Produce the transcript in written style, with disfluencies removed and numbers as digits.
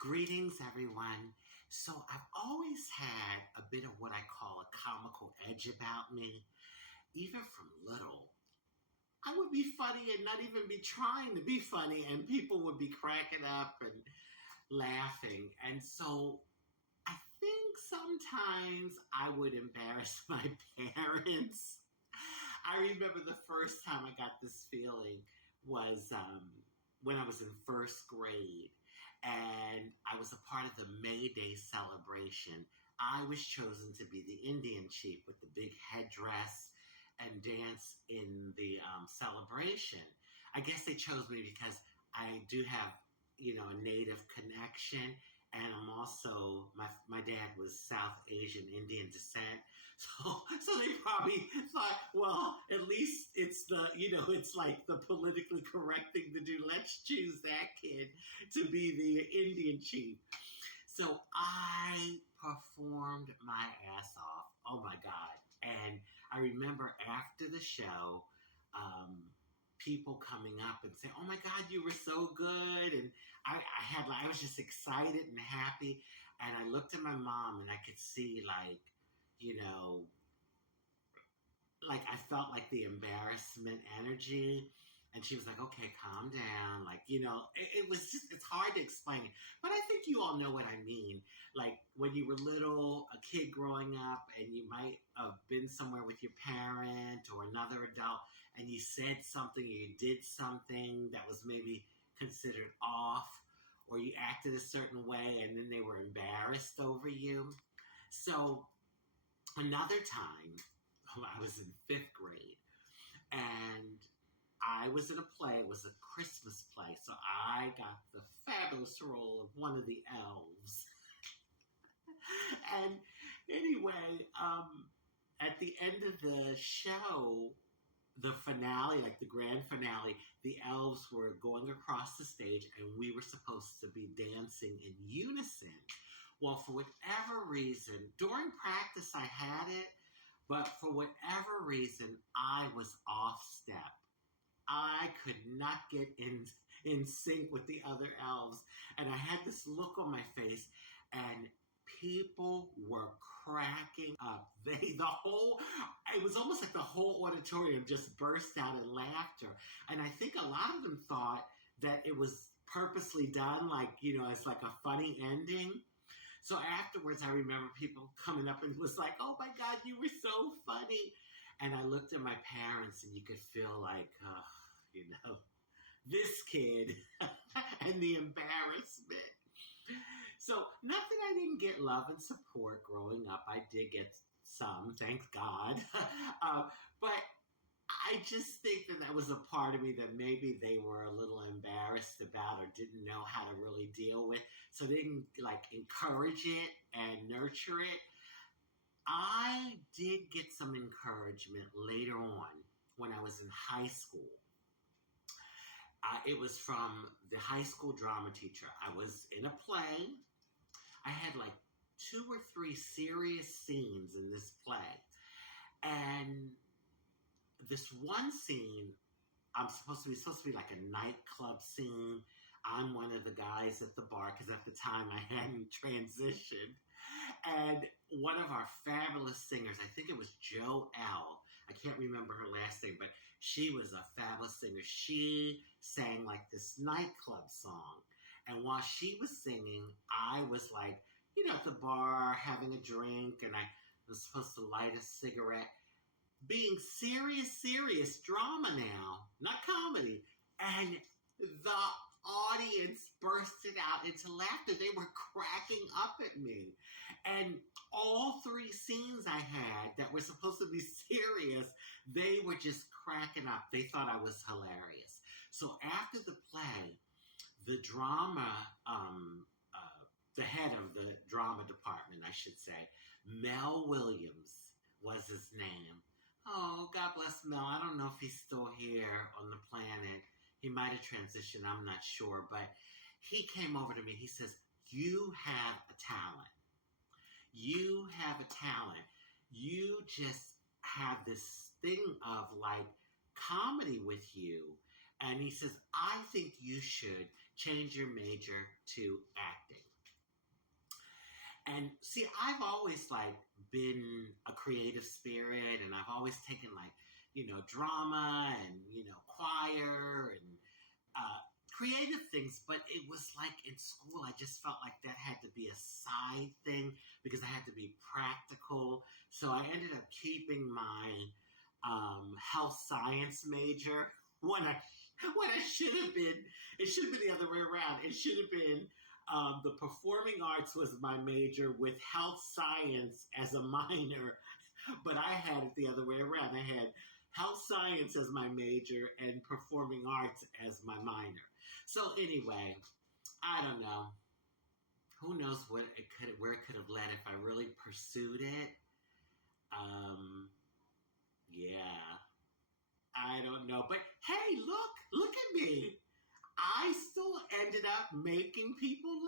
Greetings, everyone. So I've always had a bit of what I call a comical edge about me. Even from little, I would be funny and not even be trying to be funny, and people would be cracking up and laughing. And so I think sometimes I would embarrass my parents. I remember the first time I got this feeling was when I was in first grade, and I was a part of the MayDay celebration. I was chosen to be the Indian chief with the big headdress and dance in the celebration. I guess they chose me because I do have, a native connection. And I'm also, my dad was South Asian Indian descent. So they probably thought, well, at least it's it's like the politically correct thing to do. Let's choose that kid to be the Indian chief. So I performed my ass off. Oh my God. And I remember after the show, people coming up and saying, "Oh my God, you were so good!" And I was just excited and happy. And I looked at my mom, and I could see, like I felt like the embarrassment energy. And she was like, "Okay, calm down." It was just, it's hard to explain. But I think you all know what I mean. Like when you were little, a kid growing up, and you might have been somewhere with your parent or another adult, and you said something or you did something that was maybe considered off, or you acted a certain way, and then they were embarrassed over you. So another time, I was in fifth grade, and I was in a play. It was a Christmas play. So I got the fabulous role of one of the elves. And anyway, at the end of the show, the finale, like the grand finale, the elves were going across the stage, and we were supposed to be dancing in unison. Well, for whatever reason, during practice I had it, but for whatever reason, I was off step. I could not get in sync with the other elves. And I had this look on my face, and people were cracking up. It was almost like the whole auditorium just burst out in laughter. And I think a lot of them thought that it was purposely done, as like a funny ending. So afterwards, I remember people coming up and was like, "Oh my God, you were so funny." And I looked at my parents, and you could feel like, this kid and the embarrassment. So not that I didn't get love and support growing up. I did get some, thank God. But I just think that was a part of me that maybe they were a little embarrassed about or didn't know how to really deal with. So they didn't encourage it and nurture it. I did get some encouragement later on when I was in high school. It was from the high school drama teacher. I was in a play. I had 2 or 3 serious scenes in this play. And this one scene, it's supposed to be like a nightclub scene. I'm one of the guys at the bar, because at the time I hadn't transitioned. And one of our fabulous singers, I think it was Joelle, I can't remember her last name, but she was a fabulous singer. She sang this nightclub song. And while she was singing, I was at the bar having a drink, and I was supposed to light a cigarette. Being serious drama now, not comedy. And the audience bursted out into laughter. They were cracking up at me. And all 3 scenes I had that were supposed to be serious, they were just cracking up. They thought I was hilarious. So after the play, the drama, the head of the drama department, I should say, Mel Williams was his name. Oh, God bless Mel. I don't know if he's still here on the planet. He might have transitioned, I'm not sure. But he came over to me. He says, "You have a talent. You have a talent. You just have this thing of comedy with you." And he says, "I think you should change your major to acting." And see, I've always like been a creative spirit, and I've always taken like, drama and, choir and creative things. But it was like in school, I just felt like that had to be a side thing because I had to be practical. So I ended up keeping my health science major when I should have been. It should have been the other way around. It should have been the performing arts was my major with health science as a minor, but I had it the other way around. I had health science as my major and performing arts as my minor. So anyway, I don't know. Who knows where it could have led if I really pursued it. Yeah, I don't know. But hey, look at me. I still ended up making people